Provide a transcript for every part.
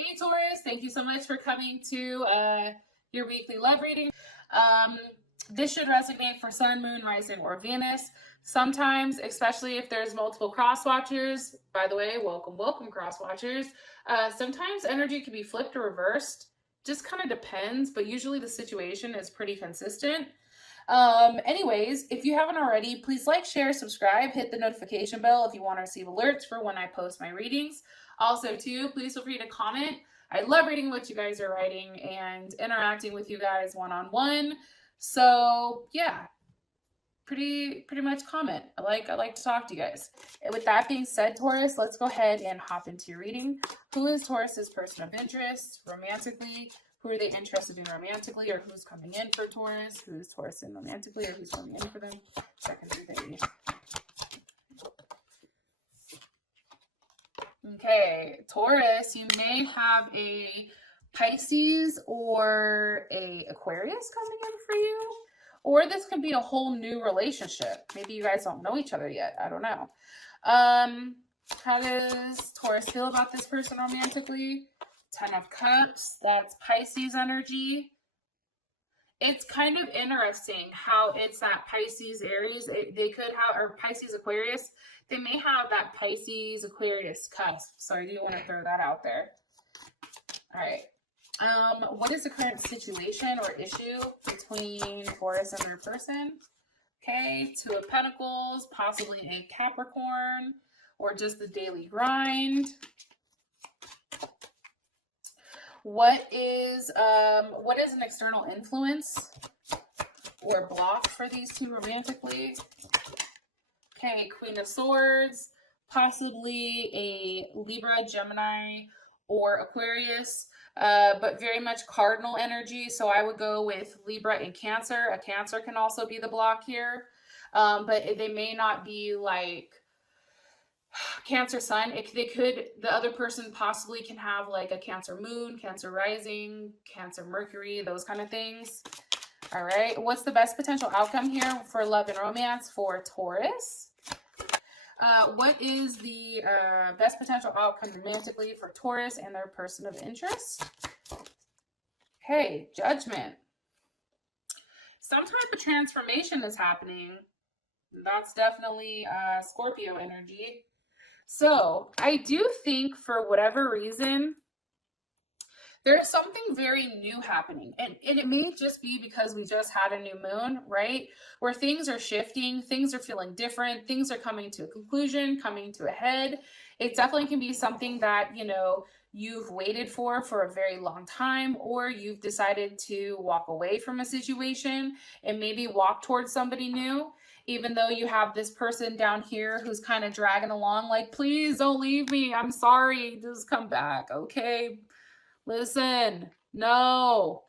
Hey Taurus, thank you so much for coming to your weekly love reading. This should resonate for Sun, Moon, Rising, or Venus. Sometimes, especially if there's multiple cross watchers, by the way, welcome cross watchers. Sometimes energy can be flipped or reversed. Just kind of depends, but usually the situation is pretty consistent. Anyways, if you haven't already, please like, share, subscribe, hit the notification bell if you want to receive alerts for when I post my readings. Also, too, please feel free to comment. I love reading what you guys are writing and interacting with you guys one-on-one. So yeah, pretty much comment. I like to talk to you guys. And with that being said, Taurus, let's go ahead and hop into your reading. Who is Taurus's person of interest romantically? Who are they interested in romantically, or who's coming in for Taurus? Who's Taurus in romantically, or who's coming in for them? Second reading. Okay, Taurus, you may have a Pisces or a Aquarius coming in for you, or this could be a whole new relationship. Maybe you guys don't know each other yet. I don't know. How does Taurus feel about this person romantically? 10 of Cups, that's Pisces energy. It's kind of interesting how it's that Pisces Aries. They could have, or Pisces Aquarius. They may have that Pisces Aquarius cusp. So I do want to throw that out there. All right. What is the current situation or issue between Taurus and their person? Okay. 2 of Pentacles, possibly a Capricorn, or just the daily grind. What is an external influence or block for these two romantically? Okay, Queen of Swords, possibly a Libra, Gemini, or Aquarius, but very much cardinal energy. So I would go with Libra and Cancer. A Cancer can also be the block here, but they may not be like Cancer Sun. The other person possibly can have like a Cancer Moon, Cancer Rising, Cancer Mercury, those kind of things. All right. What's the best potential outcome here for love and romance for Taurus? What is the best potential outcome romantically for Taurus and their person of interest? Okay, Judgment. Some type of transformation is happening. That's definitely Scorpio energy. So I do think for whatever reason, there's something very new happening. And it may just be because we just had a new moon, right? Where things are shifting, things are feeling different, things are coming to a conclusion, coming to a head. It definitely can be something that, you know, you've waited for a very long time, or you've decided to walk away from a situation and maybe walk towards somebody new. Even though you have this person down here who's kind of dragging along, like, please don't leave me. I'm sorry. Just come back. Okay. Listen, no.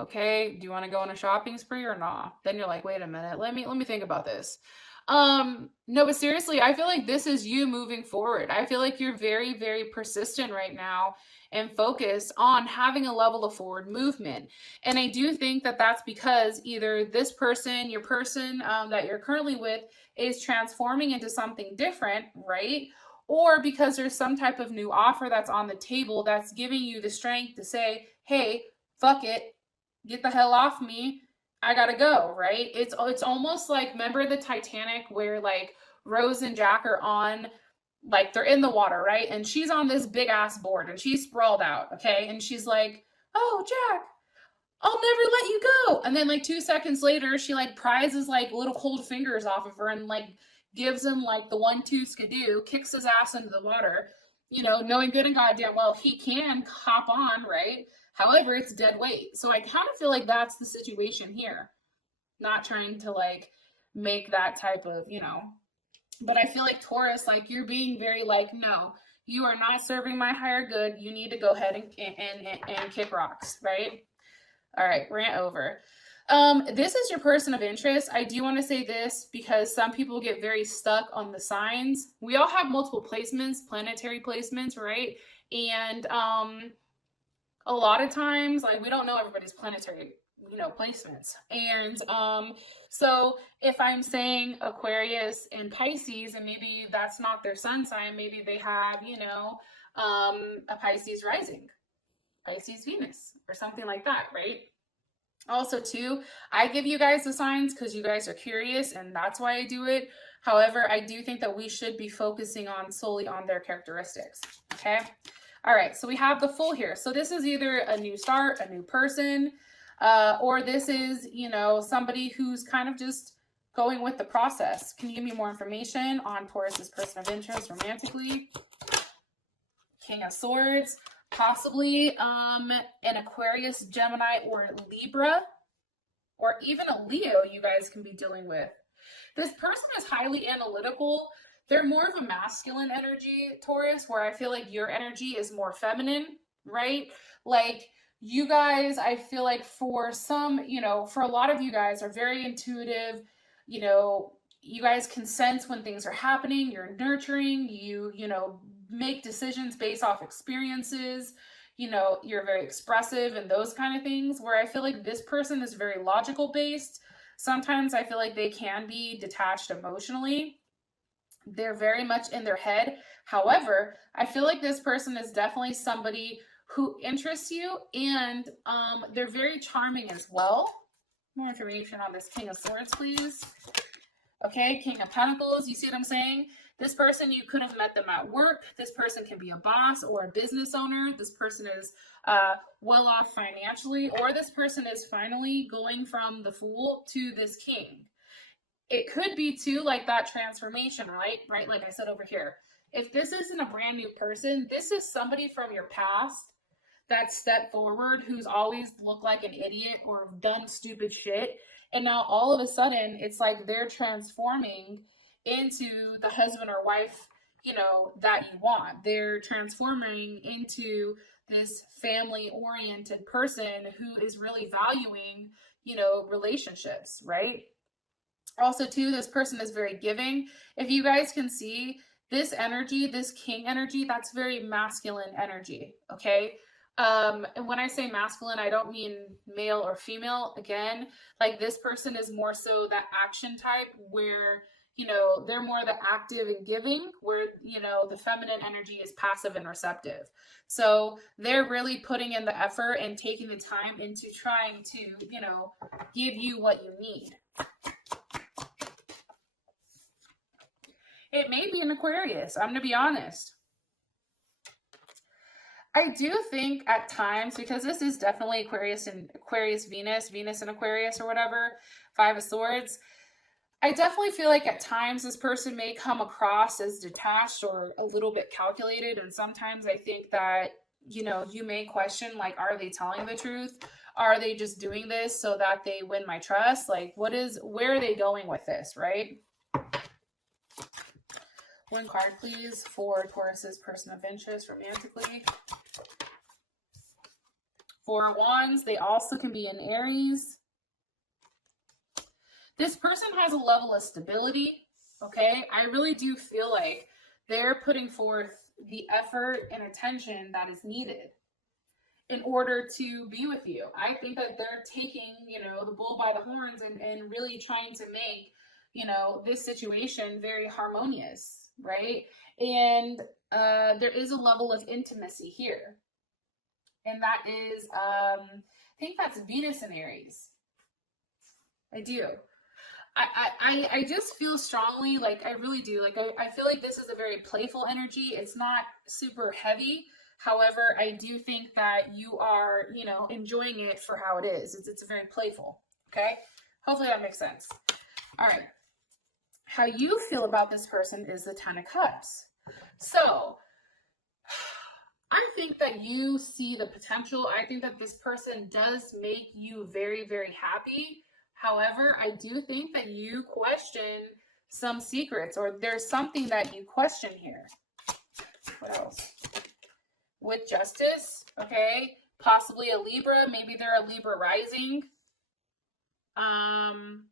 Okay. Do you want to go on a shopping spree or not? Then you're like, wait a minute. Let me think about this. No, but seriously, I feel like this is you moving forward. I feel like you're very, very persistent right now and focused on having a level of forward movement. And I do think that that's because either this person, your person that you're currently with, is transforming into something different, right? Or because there's some type of new offer that's on the table that's giving you the strength to say, hey, fuck it, get the hell off me. I gotta go, right? It's almost like, remember the Titanic where like Rose and Jack are on, like they're in the water, right? And she's on this big ass board and she's sprawled out, okay? And she's like, oh, Jack, I'll never let you go. And then like 2 seconds later, she like prizes like little cold fingers off of her and like gives him like the 1-2 skidoo, kicks his ass into the water, you know, knowing good and goddamn well he can hop on, right? However, it's dead weight. So I kind of feel like that's the situation here. Not trying to like make that type of, you know, but I feel like Taurus, like you're being very like, no, you are not serving my higher good. You need to go ahead and kick rocks, right? All right, rant over. This is your person of interest. I do want to say this because some people get very stuck on the signs. We all have multiple placements, planetary placements, right? And a lot of times, like, we don't know everybody's planetary, you know, placements. And so if I'm saying Aquarius and Pisces, and maybe that's not their sun sign, maybe they have, you know, a Pisces rising, Pisces Venus, or something like that, right? Also, too, I give you guys the signs because you guys are curious, and that's why I do it. However, I do think that we should be focusing on solely on their characteristics, okay? All right, so we have the Fool here. So this is either a new start, a new person, or this is, you know, somebody who's kind of just going with the process. Can you give me more information on Taurus's person of interest romantically? King of Swords, possibly an Aquarius, Gemini, or Libra, or even a Leo you guys can be dealing with. This person is highly analytical. They're more of a masculine energy, Taurus, where I feel like your energy is more feminine, right? Like you guys, I feel like for some, you know, for a lot of you guys are very intuitive, you know, you guys can sense when things are happening, you're nurturing, you know, make decisions based off experiences, you know, you're very expressive and those kind of things, where I feel like this person is very logical based. Sometimes I feel like they can be detached emotionally. They're very much in their head. However, I feel like this person is definitely somebody who interests you, and they're very charming as well. More information on this King of Swords, please. Okay, King of Pentacles, you see what I'm saying? This person, you could have met them at work. This person can be a boss or a business owner. This person is well off financially, or this person is finally going from the Fool to this King. It could be too like that transformation, right? Right, like I said over here. If this isn't a brand new person, this is somebody from your past that stepped forward, who's always looked like an idiot or done stupid shit. And now all of a sudden, it's like they're transforming into the husband or wife, you know, that you want. They're transforming into this family-oriented person who is really valuing, you know, relationships, right? Also, too, this person is very giving. If you guys can see this energy, this King energy, that's very masculine energy, okay? And when I say masculine, I don't mean male or female. Again, like this person is more so that action type where, you know, they're more the active and giving, where, you know, the feminine energy is passive and receptive. So they're really putting in the effort and taking the time into trying to, you know, give you what you need. It may be an Aquarius. I'm going to be honest. I do think at times, because this is definitely Aquarius and Aquarius Venus, Venus and Aquarius or whatever, Five of Swords. I definitely feel like at times this person may come across as detached or a little bit calculated. And sometimes I think that, you know, you may question, like, are they telling the truth? Are they just doing this so that they win my trust? Like, where are they going with this, right? One card, please, for Taurus's person of interest romantically. Four of Wands, they also can be an Aries. This person has a level of stability, okay? I really do feel like they're putting forth the effort and attention that is needed in order to be with you. I think that they're taking, you know, the bull by the horns and really trying to make, you know, this situation very harmonious, right? And there is a level of intimacy here. And that is, I think that's Venus and Aries. I do. I just feel strongly, like I really do. Like I feel like this is a very playful energy. It's not super heavy. However, I do think that you are, you know, enjoying it for how it is. It's very playful. Okay. Hopefully that makes sense. All right. How you feel about this person is the Ten of Cups. So I think that you see the potential. I think that this person does make you very, very happy. However, I do think that you question some secrets, or there's something that you question here. What else? With Justice, okay? Possibly a Libra. Maybe they're a Libra rising. I'm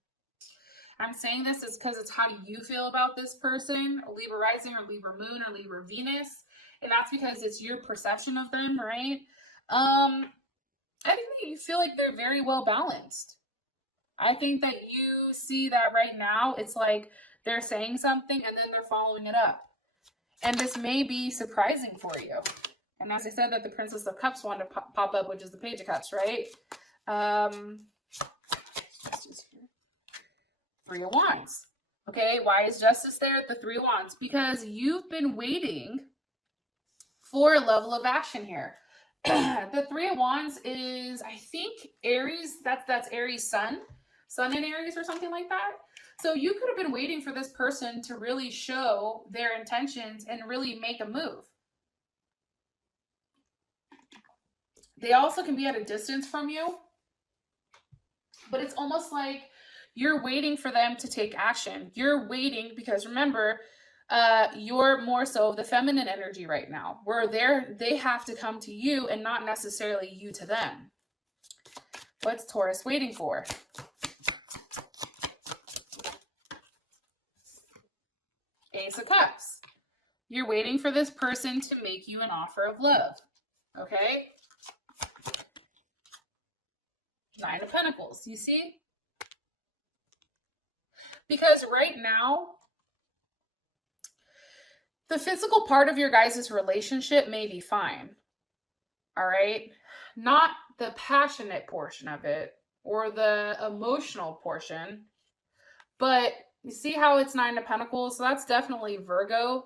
saying this is because it's how do you feel about this person? A Libra rising or Libra moon or Libra Venus. And that's because it's your perception of them, right? I think that you feel like they're very well balanced. I think that you see that right now. It's like they're saying something and then they're following it up. And this may be surprising for you. And as I said, that the Princess of Cups wanted to pop up, which is the Page of Cups, right? Justice here. Three of Wands. Okay, why is Justice there at the Three of Wands? Because you've been waiting for a level of action here. The Three of Wands is, I think, Aries. That's Aries sun in Aries or something like that. So you could have been waiting for this person to really show their intentions and really make a move. They also can be at a distance from you, but it's almost like you're waiting for them to take action. You're waiting because, remember, you're more so the feminine energy right now, where they have to come to you and not necessarily you to them. What's Taurus waiting for? Ace of Cups. You're waiting for this person to make you an offer of love. Okay? Nine of Pentacles. You see? Because right now, the physical part of your guys' relationship may be fine. All right? Not the passionate portion of it or the emotional portion. But you see how it's Nine of Pentacles? So that's definitely Virgo.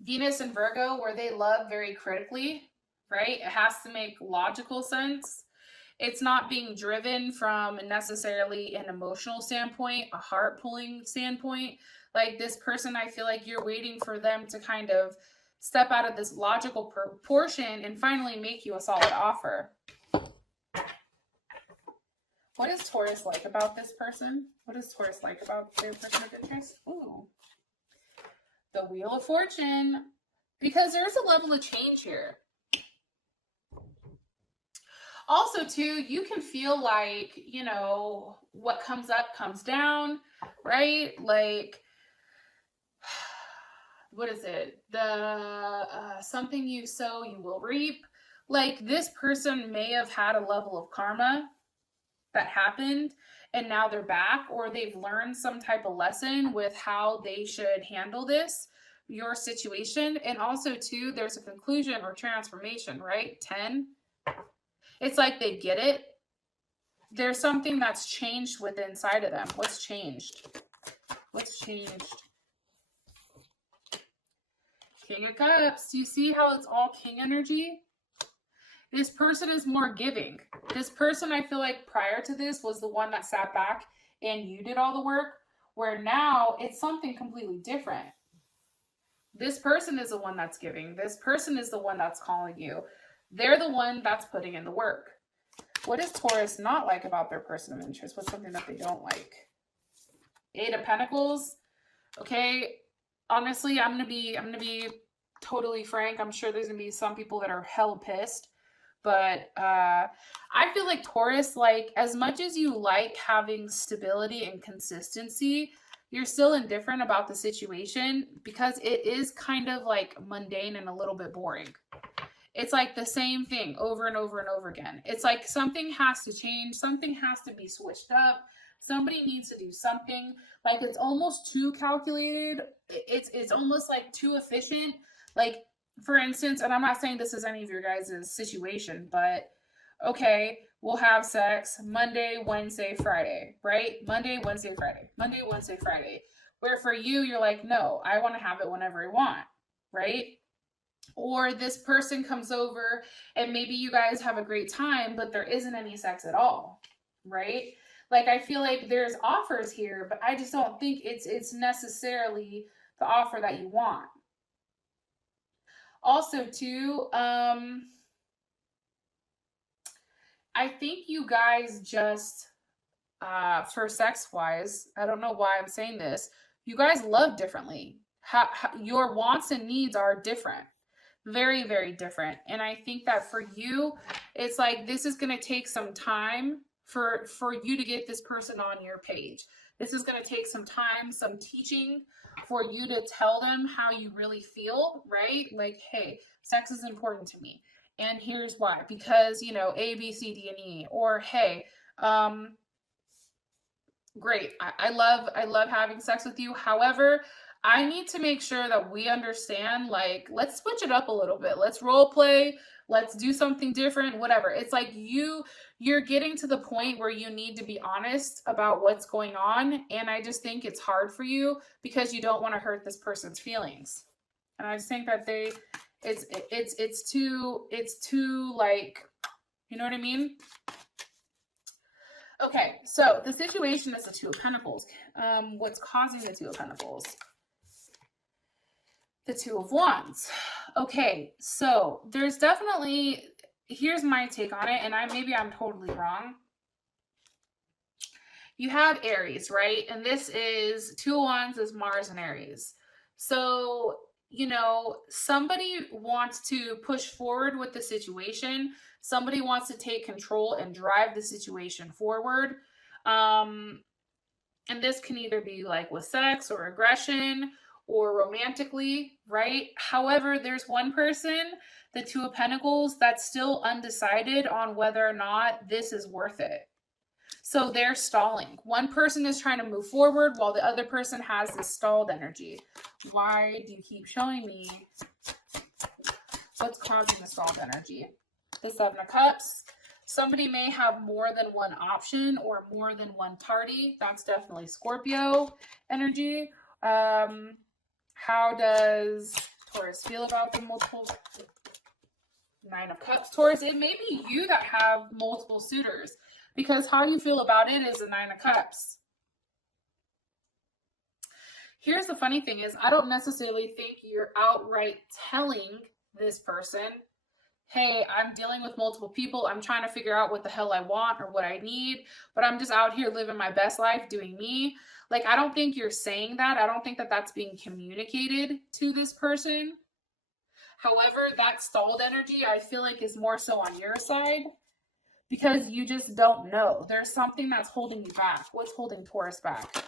Venus and Virgo, where they love very critically, right? It has to make logical sense. It's not being driven from necessarily an emotional standpoint, a heart-pulling standpoint. Like this person, I feel like you're waiting for them to kind of step out of this logical portion and finally make you a solid offer. What is Taurus like about this person? What is Taurus like about their person of interest? Ooh. The Wheel of Fortune. Because there's a level of change here. Also, too, you can feel like, you know, what comes up comes down, right? Like, what is it? The something you sow, you will reap. Like, this person may have had a level of karma that happened, and now they're back, or they've learned some type of lesson with how they should handle this, your situation. And also, too, there's a conclusion or transformation, right? 10. It's like they get it. There's something that's changed within inside of them. What's changed? What's changed? King of Cups. Do you see how it's all king energy? This person is more giving. This person, I feel like prior to this, was the one that sat back and you did all the work, where now it's something completely different. This person is the one that's giving. This person is the one that's calling you. They're the one that's putting in the work. What is Taurus not like about their person of interest? What's something that they don't like? Eight of Pentacles. Okay. Honestly, I'm gonna be totally frank. I'm sure there's gonna be some people that are hell pissed. But I feel like Taurus, like, as much as you like having stability and consistency, you're still indifferent about the situation because it is kind of like mundane and a little bit boring. It's like the same thing over and over and over again. It's like something has to change. Something has to be switched up. Somebody needs to do something. Like, it's almost too calculated. It's almost like too efficient. Like, for instance, and I'm not saying this is any of your guys' situation, but okay, we'll have sex Monday, Wednesday, Friday, right? Monday, Wednesday, Friday. Monday, Wednesday, Friday. Where for you, you're like, no, I want to have it whenever I want, right? Or this person comes over and maybe you guys have a great time, but there isn't any sex at all, right? Like, I feel like there's offers here, but I just don't think it's necessarily the offer that you want. Also, too, I think you guys just, for sex-wise, I don't know why I'm saying this, you guys love differently. Your wants and needs are different. Very, very different. And I think that for you, it's like this is going to take some time for you to get this person on your page. This is going to take some time, some teaching for you to tell them how you really feel, right? Like, hey, sex is important to me. And here's why. Because, you know, A, B, C, D, and E. Or, hey, great. I love having sex with you. However, I need to make sure that we understand, like, let's switch it up a little bit. Let's role play. Let's do something different, whatever. It's like you're getting to the point where you need to be honest about what's going on. And I just think it's hard for you because you don't want to hurt this person's feelings. And I just think that it's too like, you know what I mean? Okay, so the situation is the Two of Pentacles. What's causing the Two of Pentacles? The Two of Wands. Okay, so there's definitely, here's my take on it, and maybe I'm totally wrong. You have Aries, right? And this is Two of Wands is Mars and Aries. So, you know, somebody wants to push forward with the situation. Somebody wants to take control and drive the situation forward. And this can either be like with sex or aggression or romantically, right? However, there's one person, the Two of Pentacles, that's still undecided on whether or not this is worth it. So they're stalling. One person is trying to move forward while the other person has this stalled energy. Why do you keep showing me what's causing the stalled energy? The Seven of Cups. Somebody may have more than one option or more than one party. That's definitely Scorpio energy. How does Taurus feel about the multiple? Nine of Cups. Taurus, it may be you that have multiple suitors, because how you feel about it is the Nine of Cups. Here's the funny thing is, I don't necessarily think you're outright telling this person, hey, I'm dealing with multiple people. I'm trying to figure out what the hell I want or what I need, but I'm just out here living my best life doing me. Like, I don't think you're saying that. I don't think that that's being communicated to this person. However, that stalled energy, I feel like, is more so on your side because you just don't know. There's something that's holding you back. What's holding Taurus back?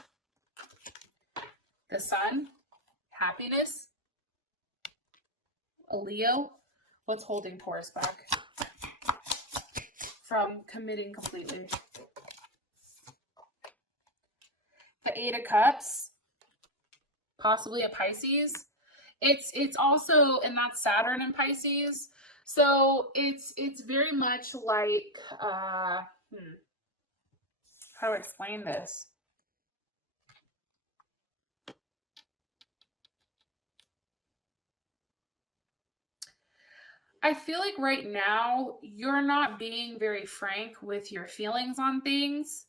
The Sun, happiness, a Leo. What's holding Taurus back from committing completely? The Eight of Cups, possibly a Pisces. It's also, and that's Saturn in Pisces. So it's very much like, how do I explain this? I feel like right now you're not being very frank with your feelings on things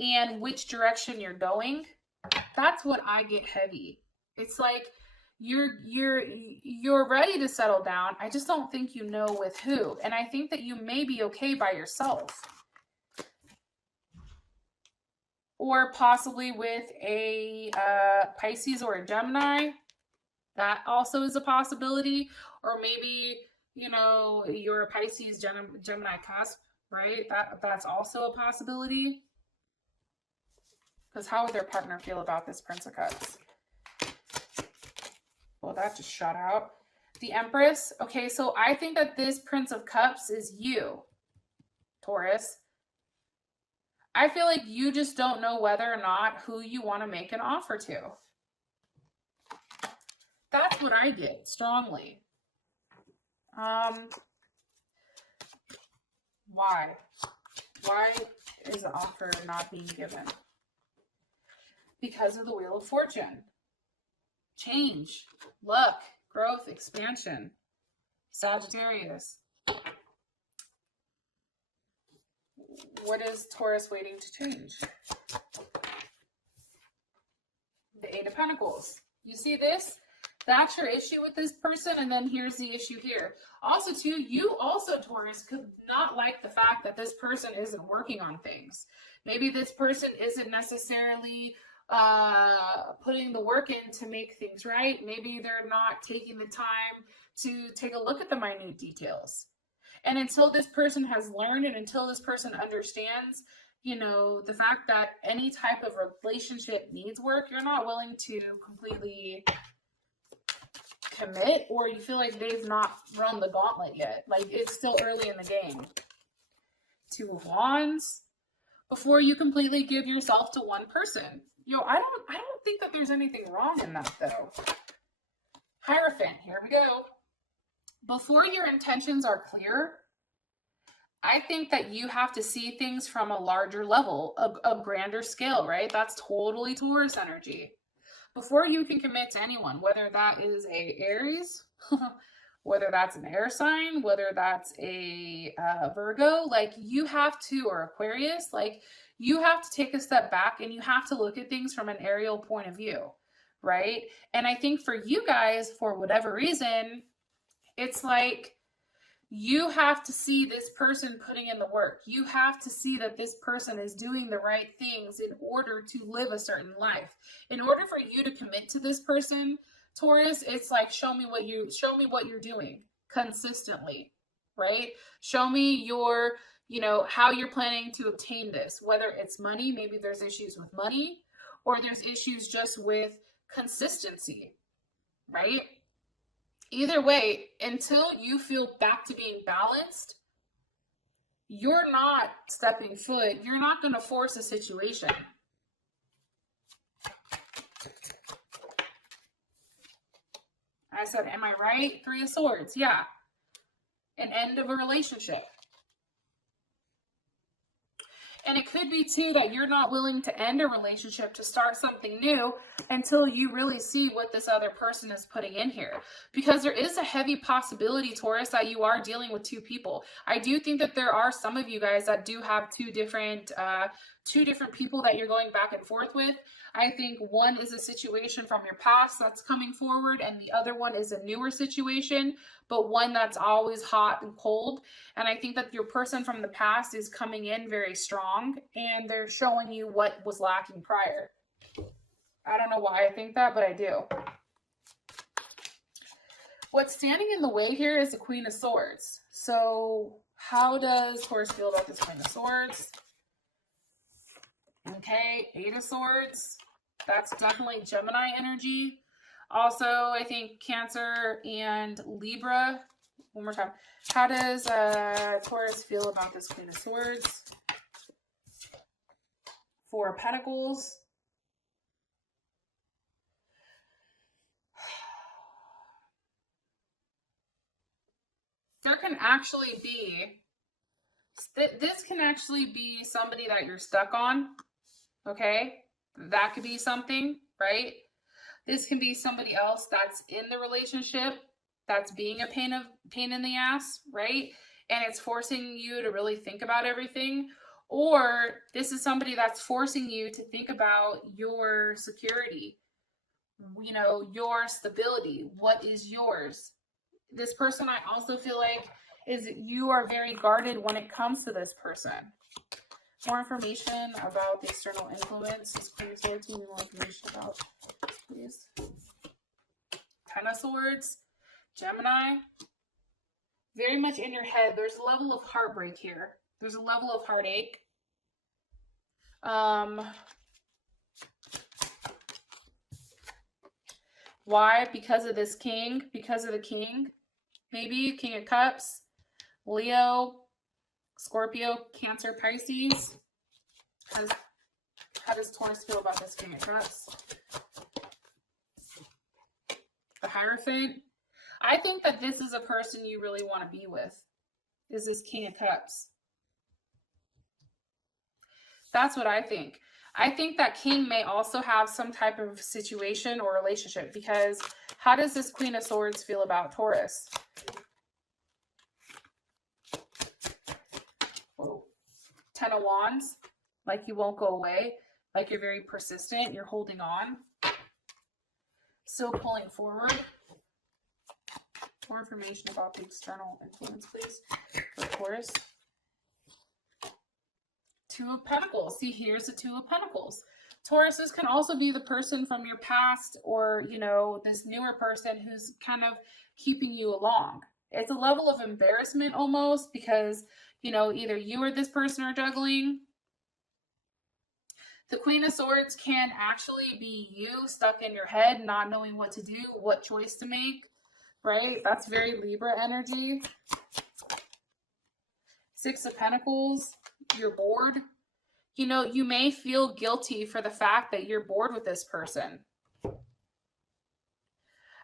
and which direction you're going. That's what I get heavy. It's like you're ready to settle down. I just don't think you know with who. And I think that you may be okay by yourself. Or possibly with a Pisces or a Gemini. That also is a possibility. Or maybe, you know, you're a Pisces Gemini cusp, right? That's also a possibility. Because how would their partner feel about this Prince of Cups? Well, that just shot out. The Empress. Okay, so I think that this Prince of Cups is you, Taurus. I feel like you just don't know whether or not who you want to make an offer to. That's what I get strongly. Why? Why is the offer not being given? Because of the Wheel of Fortune. Change, luck, growth, expansion. Sagittarius. What is Taurus waiting to change? The Eight of Pentacles. You see this? That's your issue with this person, and then here's the issue here. Also, too, you also, Taurus, could not like the fact that this person isn't working on things. Maybe this person isn't necessarily putting the work in to make things right. Maybe they're not taking the time to take a look at the minute details. And until this person has learned and until this person understands, you know, the fact that any type of relationship needs work, you're not willing to completely commit, or you feel like they've not run the gauntlet yet. Like, it's still early in the game. Two of Wands. Before you completely give yourself to one person. Yo, I don't think that there's anything wrong in that though. Hierophant, here we go. Before your intentions are clear, I think that you have to see things from a larger level, a grander scale, right? That's totally Taurus energy. Before you can commit to anyone, whether that is a Aries, whether that's an air sign, whether that's a Virgo, like you have to, or Aquarius, like you have to take a step back and you have to look at things from an aerial point of view, right? And I think for you guys, for whatever reason, it's like you have to see this person putting in the work. You have to see that this person is doing the right things in order to live a certain life. In order for you to commit to this person, Taurus, it's like show me what you're doing consistently, right? Show me your, how you're planning to obtain this, whether it's money, maybe there's issues with money, or there's issues just with consistency, right? Either way, until you feel back to being balanced, you're not stepping foot. You're not going to force a situation. I said, am I right? 3 of Swords. Yeah. An end of a relationship. And it could be too that you're not willing to end a relationship to start something new until you really see what this other person is putting in here. Because there is a heavy possibility, Taurus, that you are dealing with 2 people. I do think that there are some of you guys that do have two different people that you're going back and forth with. I think one is a situation from your past that's coming forward, and the other one is a newer situation, but one that's always hot and cold. And I think that your person from the past is coming in very strong, and they're showing you what was lacking prior. I don't know why I think that, but I do. What's standing in the way here is the Queen of Swords. So how does Taurus feel about this Queen of Swords? Okay, 8 of Swords. That's definitely Gemini energy. Also, I think Cancer and Libra. One more time. How does Taurus feel about this Queen of Swords? 4 of Pentacles. There can actually be, this can actually be somebody that you're stuck on, okay? That could be something, right? This can be somebody else that's in the relationship that's being a pain in the ass, right? And it's forcing you to really think about everything. Or this is somebody that's forcing you to think about your security, your stability. What is yours? This person, I also feel like, is you are very guarded when it comes to this person. More information about the external influence. This Queen of Swords, give me more information about this, please. 10 of Swords, Gemini. Very much in your head. There's a level of heartbreak here. There's a level of heartache. Why? Because of this king. Because of the king. Maybe King of Cups, Leo, Scorpio, Cancer, Pisces. How does Taurus feel about this King of Cups? The Hierophant. I think that this is a person you really want to be with. Is this King of Cups? That's what I think. I think that King may also have some type of situation or relationship, because how does this Queen of Swords feel about Taurus? Whoa. 10 of Wands, like you won't go away, like you're very persistent, you're holding on, still pulling forward. More information about the external influence, please, for Taurus. 2 of Pentacles. See, here's the 2 of Pentacles. Taurus, this can also be the person from your past, or, this newer person who's kind of keeping you along. It's a level of embarrassment almost, because, either you or this person are juggling. The Queen of Swords can actually be you stuck in your head, not knowing what to do, what choice to make, right? That's very Libra energy. 6 of Pentacles. You're bored. you know, you may feel guilty for the fact that you're bored with this person.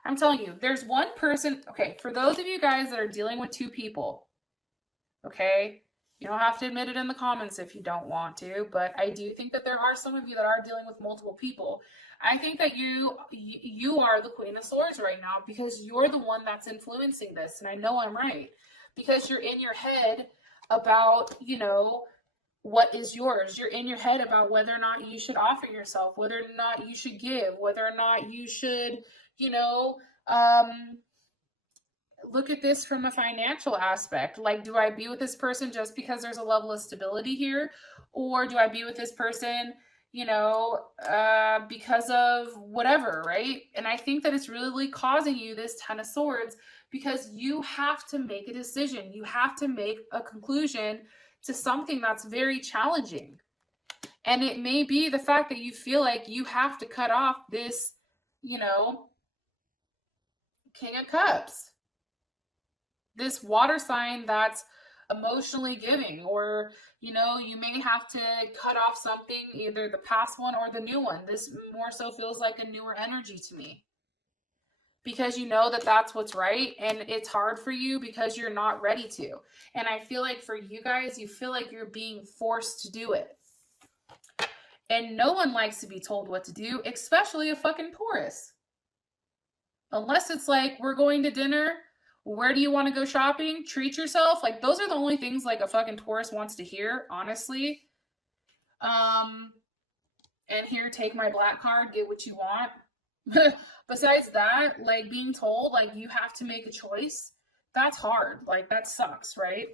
I'm telling you, there's one person, okay, for those of you guys that are dealing with two people, okay, you don't have to admit it in the comments if you don't want to, but I do think that there are some of you that are dealing with multiple people. I think that you are the Queen of Swords right now because you're the one that's influencing this, and I know I'm right, because you're in your head about, you know, what is yours. You're in your head about whether or not you should offer yourself, whether or not you should give, whether or not you should, you know, look at this from a financial aspect. Like, do I be with this person just because there's a level of stability here? Or do I be with this person, you know, because of whatever, right? And I think that it's really causing you this Ten of Swords because you have to make a decision. You have to make a conclusion to something that's very challenging. And it may be the fact that you feel like you have to cut off this, you know, King of Cups, this water sign that's emotionally giving, or, you know, you may have to cut off something, either the past one or the new one. This more so feels like a newer energy to me, because you know that that's what's right, and it's hard for you because you're not ready to. And I feel like for you guys, you feel like you're being forced to do it. And no one likes to be told what to do, especially a fucking Taurus. Unless it's like, we're going to dinner, where do you want to go shopping? Treat yourself. Like, those are the only things like a fucking Taurus wants to hear, honestly. And here, take my black card, get what you want. Besides that, like, being told, like, you have to make a choice, that's hard. Like, that sucks, right?